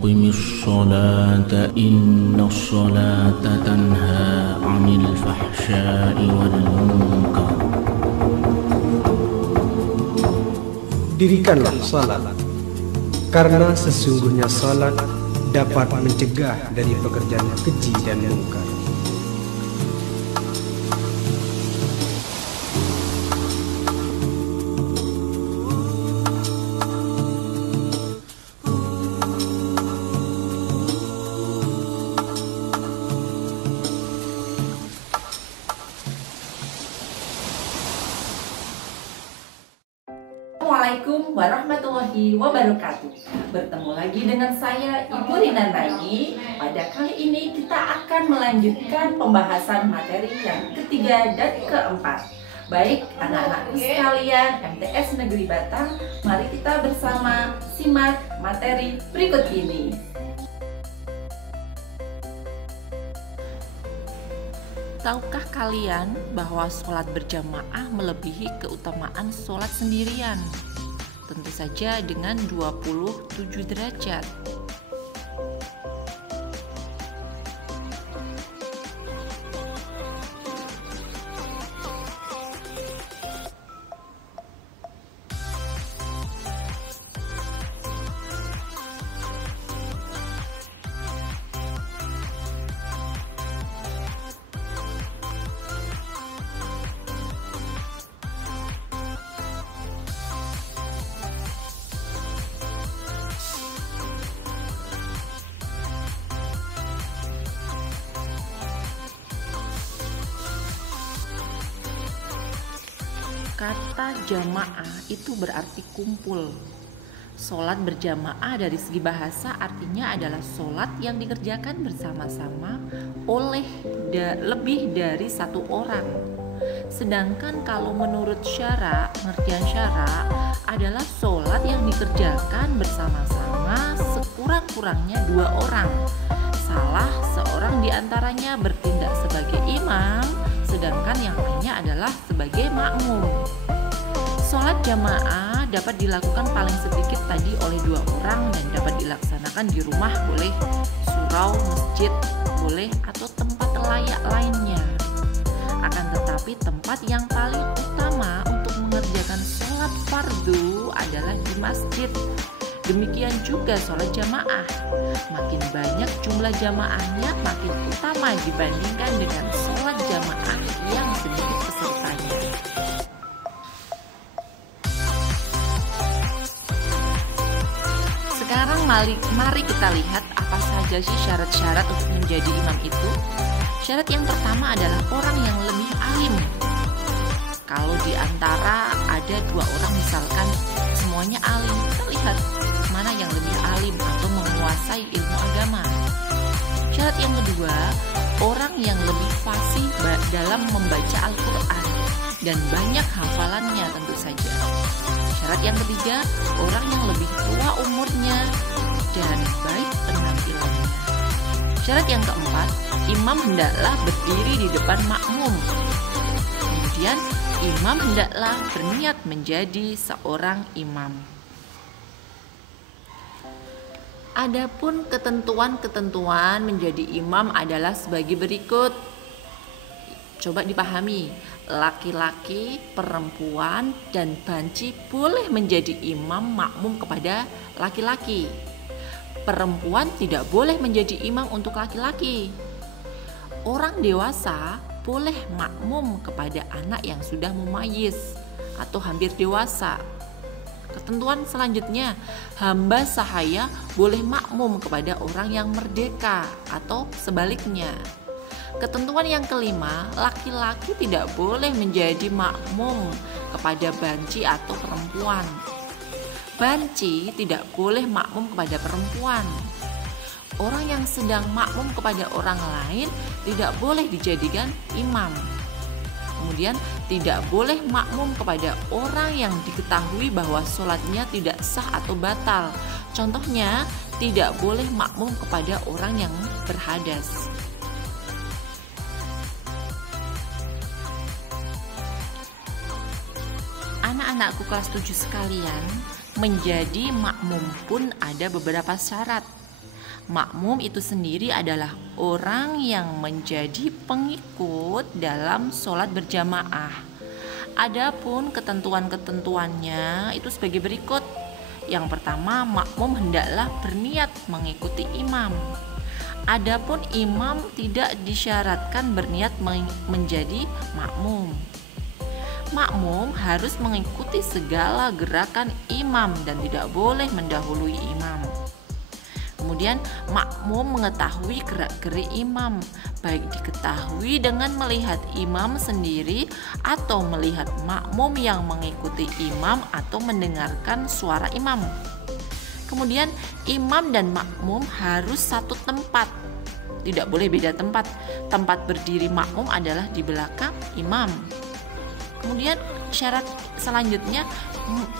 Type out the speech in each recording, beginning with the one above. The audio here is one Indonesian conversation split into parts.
aqimis sholata innas sholata tanha 'anil fahsya'i wal munkar. Dirikanlah salat, karena sesungguhnya salat dapat mencegah dari pekerjaan keji dan mungkar. Assalamualaikum warahmatullahi wabarakatuh. Bertemu lagi dengan saya Ibu Rina Naini. Pada kali ini kita akan melanjutkan pembahasan materi yang ketiga dan keempat. Baik anak-anakku sekalian MTS Negeri Batang, mari kita bersama simak materi berikut ini. Tahukah kalian bahwa sholat berjamaah melebihi keutamaan sholat sendirian? Tentu saja dengan 27 derajat. Kata jamaah itu berarti kumpul. Sholat berjamaah dari segi bahasa artinya adalah sholat yang dikerjakan bersama-sama oleh lebih dari satu orang. Sedangkan kalau menurut syara, pengertian syara adalah sholat yang dikerjakan bersama-sama sekurang-kurangnya dua orang. Salah seorang diantaranya bertindak sebagai imam, sedangkan yang lainnya adalah sebagai makmum. Sholat jamaah dapat dilakukan paling sedikit tadi oleh dua orang dan dapat dilaksanakan di rumah boleh, surau, masjid boleh, atau tempat layak lainnya. Akan tetapi tempat yang paling utama untuk mengerjakan sholat fardu adalah di masjid. Demikian juga sholat jamaah. Makin banyak jumlah jamaahnya, makin utama dibandingkan dengan sholat jamaah yang sedikit pesertanya. Sekarang mari kita lihat apa saja sih syarat-syarat untuk menjadi imam itu. Syarat yang pertama adalah orang yang lebih alim. Kalau di antara ada dua orang misalkan semuanya alim, kita lihat mana yang lebih alim atau menguasai ilmu agama. Syarat yang kedua, orang yang lebih fasih dalam membaca Al-Quran dan banyak hafalannya tentu saja. Syarat yang ketiga, orang yang lebih tua umurnya dan baik penampilannya. Syarat yang keempat, imam hendaklah berdiri di depan makmum. Kemudian imam hendaklah berniat menjadi seorang imam. Adapun ketentuan-ketentuan menjadi imam adalah sebagai berikut. Coba dipahami, laki-laki, perempuan, dan banci boleh menjadi imam makmum kepada laki-laki. Perempuan tidak boleh menjadi imam untuk laki-laki. Orang dewasa boleh makmum kepada anak yang sudah mumayyiz atau hampir dewasa. Ketentuan selanjutnya, hamba sahaya boleh makmum kepada orang yang merdeka atau sebaliknya. Ketentuan yang kelima, laki-laki tidak boleh menjadi makmum kepada banci atau perempuan. Banci tidak boleh makmum kepada perempuan. Orang yang sedang makmum kepada orang lain tidak boleh dijadikan imam. Kemudian tidak boleh makmum kepada orang yang diketahui bahwa sholatnya tidak sah atau batal. Contohnya, tidak boleh makmum kepada orang yang berhadas. Anak-anakku kelas 7 sekalian, menjadi makmum pun ada beberapa syarat. Makmum itu sendiri adalah orang yang menjadi pengikut dalam sholat berjamaah. Adapun ketentuan-ketentuannya itu sebagai berikut. Yang pertama, makmum hendaklah berniat mengikuti imam. Adapun imam tidak disyaratkan berniat menjadi makmum. Makmum harus mengikuti segala gerakan imam dan tidak boleh mendahului imam. Kemudian makmum mengetahui gerak-gerik imam, baik diketahui dengan melihat imam sendiri atau melihat makmum yang mengikuti imam atau mendengarkan suara imam. Kemudian imam dan makmum harus satu tempat, tidak boleh beda tempat. Tempat berdiri makmum adalah di belakang imam. Kemudian syarat selanjutnya,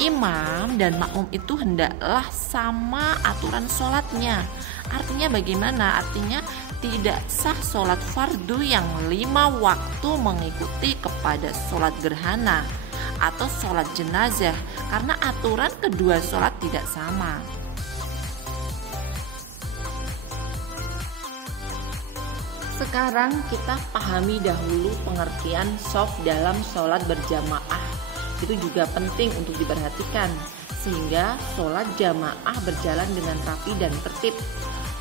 imam dan makmum itu hendaklah sama aturan sholatnya. Artinya bagaimana? Artinya tidak sah sholat fardu yang 5 waktu mengikuti kepada sholat gerhana atau sholat jenazah, karena aturan kedua sholat tidak sama. Sekarang kita pahami dahulu pengertian shaf dalam sholat berjamaah. Itu juga penting untuk diperhatikan, sehingga sholat jamaah berjalan dengan rapi dan tertib.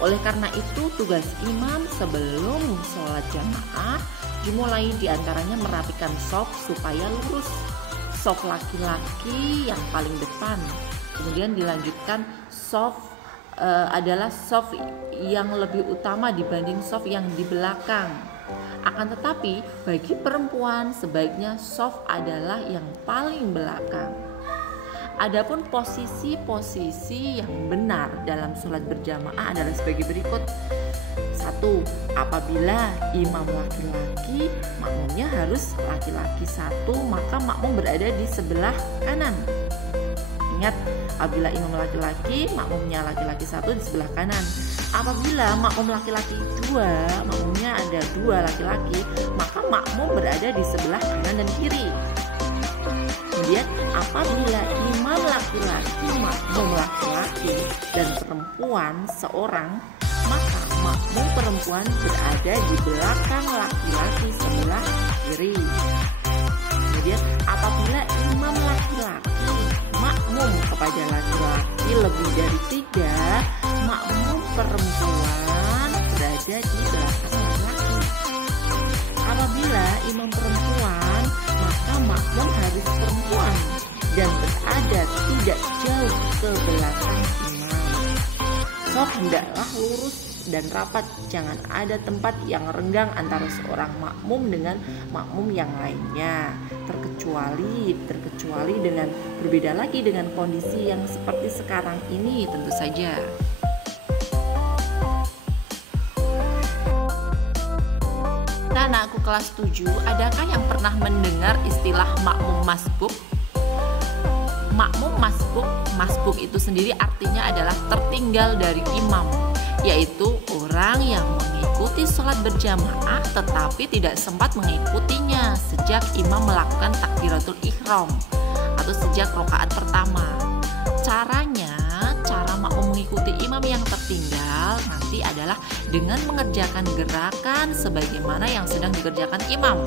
Oleh karena itu, tugas imam sebelum sholat jamaah dimulai diantaranya merapikan shaf supaya lurus. Shaf laki-laki yang paling depan, kemudian dilanjutkan shaf adalah shaf yang lebih utama dibanding shaf yang di belakang. Akan tetapi bagi perempuan sebaiknya shaf adalah yang paling belakang. Adapun posisi-posisi yang benar dalam sholat berjamaah adalah sebagai berikut. 1. Apabila imam laki-laki, makmumnya harus laki-laki 1, maka makmum berada di sebelah kanan. Ingat, apabila imam laki-laki, makmumnya laki-laki 1 di sebelah kanan. Apabila makmum laki-laki 2, makmumnya ada 2 laki-laki, maka makmum berada di sebelah kanan dan kiri. Kemudian apabila imam laki-laki, makmum laki-laki dan perempuan seorang, maka makmum perempuan berada di belakang laki-laki sebelah kiri. Kemudian apabila imam laki-laki makmum kepada laki-laki lebih dari 3, makmum perempuan berada di belakang laki-laki. Apabila imam perempuan, maka makmum harus perempuan dan berada tidak jauh ke belakang imam. Shaf hendaklah lurus dan rapat, jangan ada tempat yang renggang antara seorang makmum dengan makmum yang lainnya, terkecuali dengan berbeda lagi dengan kondisi yang seperti sekarang ini tentu saja. Anak-anakku kelas 7, adakah yang pernah mendengar istilah makmum masbuk? Makmum masbuk itu sendiri artinya adalah tertinggal dari imam, yaitu orang yang mengikuti sholat berjamaah tetapi tidak sempat mengikutinya sejak imam melakukan takbiratul ihram atau sejak rakaat pertama. Cara makmum mengikuti imam yang tertinggal nanti adalah dengan mengerjakan gerakan sebagaimana yang sedang dikerjakan imam.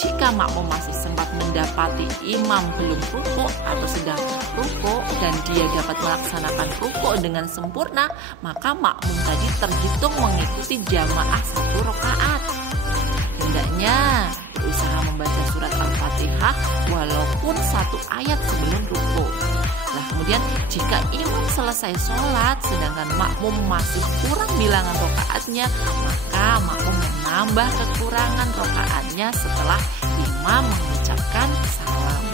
Jika makmum masih sempat mendapati imam belum rukuk atau sedang rukuk dan dia dapat melaksanakan rukuk dengan sempurna, maka makmum tadi terhitung mengikuti jamaah 1 rakaat. Hendaknya berusaha membaca surat Al-Fatihah walaupun 1 ayat sebelum rukuk. Nah, kemudian jika imam selesai sholat sedangkan makmum masih kurang bilangan rakaatnya, maka makmum menambah kekurangan rakaatnya setelah imam mengucapkan salam.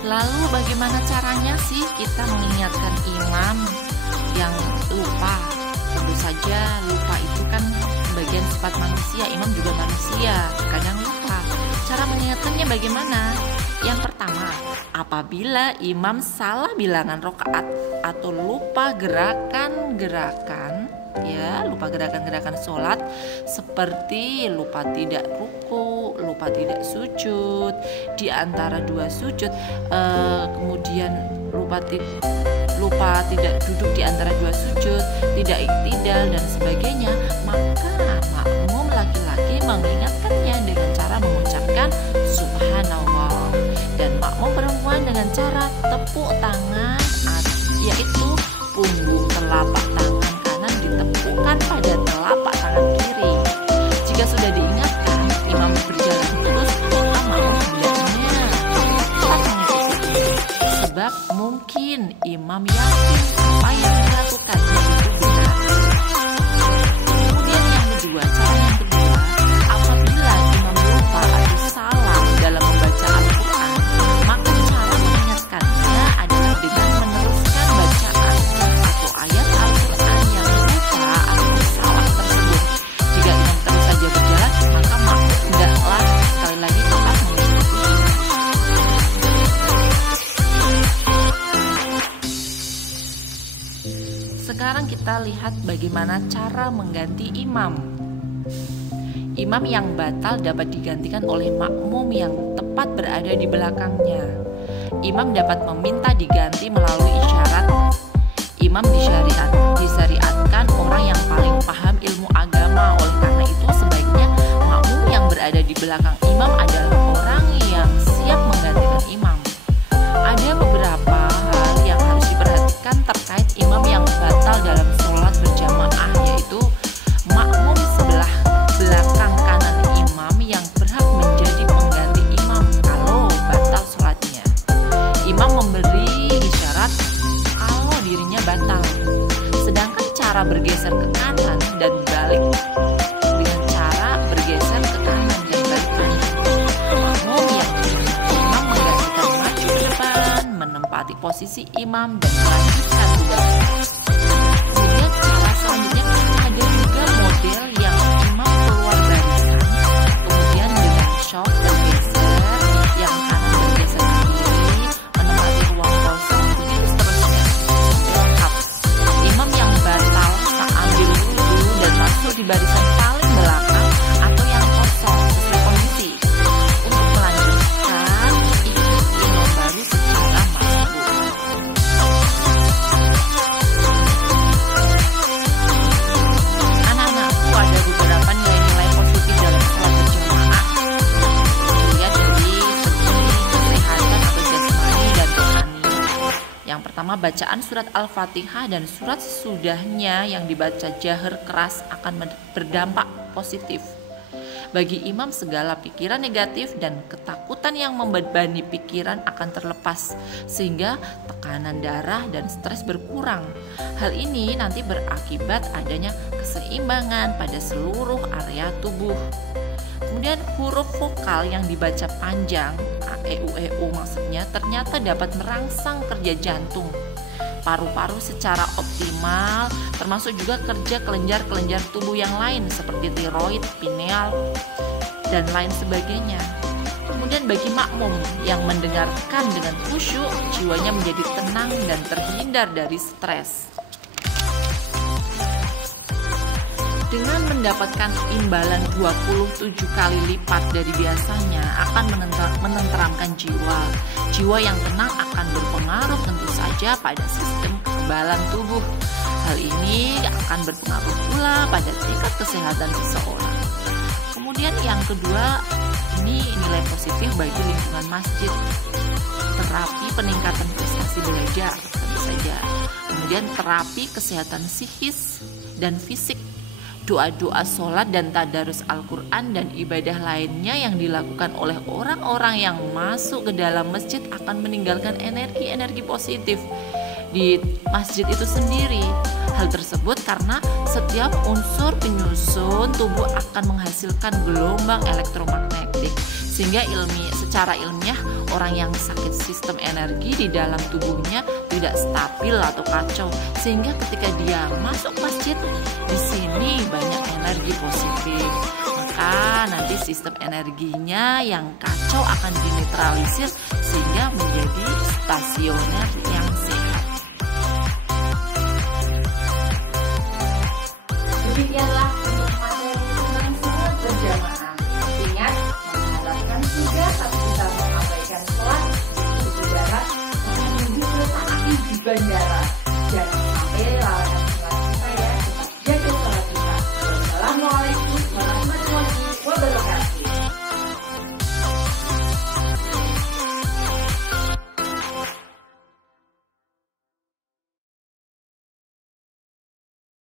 Lalu bagaimana caranya sih kita mengingatkan imam yang lupa? Tentu saja lupa itu kan bagian sifat manusia, imam juga manusia, kadang lupa. Cara mengingatkannya bagaimana? Yang pertama, apabila imam salah bilangan rakaat atau lupa gerakan-gerakan ya, lupa gerakan-gerakan sholat seperti lupa tidak ruku, lupa tidak sujud di antara dua sujud, kemudian lupa tidak duduk di antara dua sujud, tidak iktidal dan sebagainya, maka makmum laki-laki mengingatkannya dengan cara mengucapkan subhanallah, dan makmum perempuan dengan cara tepuk tangan, yaitu punggung telapak tangan kanan ditepukkan pada telapak tangan kiri. Jika sudah diingatkan, imam berjalan terus, maka makmum hendaknya tetap mengikuti, sebab mungkin imam yakin apa yang dilakukannya itu benar. Kemudian yang kedua, apabila imam lupa atau salah dalam membaca Al-Quran, maka cara mengingatkannya adalah dengan meneruskan bacaan atau ayat Al-Quran yang lupa atau salah tersebut. Jika imam terus saja berjalan, maka makmum hendaklah sekali lagi tetap mengikuti. Sekarang kita lihat bagaimana cara mengganti imam. Imam yang batal dapat digantikan oleh makmum yang tepat berada di belakangnya. Imam dapat meminta diganti melalui isyarat. Imam disyariatkan orang yang paling paham ilmu agama. Oleh karena itu sebaiknya makmum yang berada di belakang imam adalah orang yang siap menggantikan imam. Ada beberapa hal yang harus diperhatikan terkait imam yang batal dalam sholat berjamaah, yaitu makmum sebelah belakang kanan imam yang berhak menjadi pengganti imam kalau batal sholatnya. Imam memberi isyarat kalau dirinya batal, sedangkan cara bergeser ke kanan dan balik dengan cara bergeser ke kanan dan balik kanan. Makmum yang imam menggantikan maju ke depan, menempati posisi imam dan melanjutkan tugasnya. Kemudian cara selanjutnya ada juga model yang imam keluar barisan, kemudian dengan shock bergeser, yang kanan bergeser ke kiri, menempati ruang kosong, begitu seterusnya. Lengkap. Imam yang batal tak ambil wudhu dan masuk di barisan paling belakang atau yang kosong sesuai kondisi untuk melanjutkan ikut imam baru secara masbuk. Anak-anakku, ada beberapa nilai-nilai positif dalam sholat berjamaah. Dilihat dari segi kesehatan atau jasmani dan rohani. Yang pertama, bacaan surat Al-Fatihah dan surat sesudahnya yang dibaca jahar keras akan berdampak positif. Bagi imam, segala pikiran negatif dan ketakutan yang membebani pikiran akan terlepas, sehingga tekanan darah dan stres berkurang. Hal ini nanti berakibat adanya keseimbangan pada seluruh area tubuh. Kemudian huruf vokal yang dibaca panjang, a, e, u, e, u maksudnya, ternyata dapat merangsang kerja jantung, paru-paru secara optimal, termasuk juga kerja kelenjar-kelenjar tubuh yang lain seperti tiroid, pineal, dan lain sebagainya. Kemudian bagi makmum yang mendengarkan dengan khusyuk, jiwanya menjadi tenang dan terhindar dari stres. Dengan mendapatkan imbalan 27 kali lipat dari biasanya akan menenteramkan jiwa. Jiwa yang tenang akan berpengaruh tentu saja pada sistem kekebalan tubuh. Hal ini akan berpengaruh pula pada tingkat kesehatan seseorang. Kemudian yang kedua, ini nilai positif bagi lingkungan masjid. Terapi peningkatan prestasi belajar tentu saja. Kemudian terapi kesehatan psikis dan fisik. Doa-doa sholat dan tadarus Al-Quran dan ibadah lainnya yang dilakukan oleh orang-orang yang masuk ke dalam masjid akan meninggalkan energi-energi positif di masjid itu sendiri. Hal tersebut karena setiap unsur penyusun tubuh akan menghasilkan gelombang elektromagnetik, sehingga secara ilmiah orang yang sakit sistem energi di dalam tubuhnya tidak stabil atau kacau, sehingga ketika dia masuk masjid, di sini banyak energi positif, maka nanti sistem energinya yang kacau akan dinetralisir sehingga menjadi stasioner yang sehat. bandara dan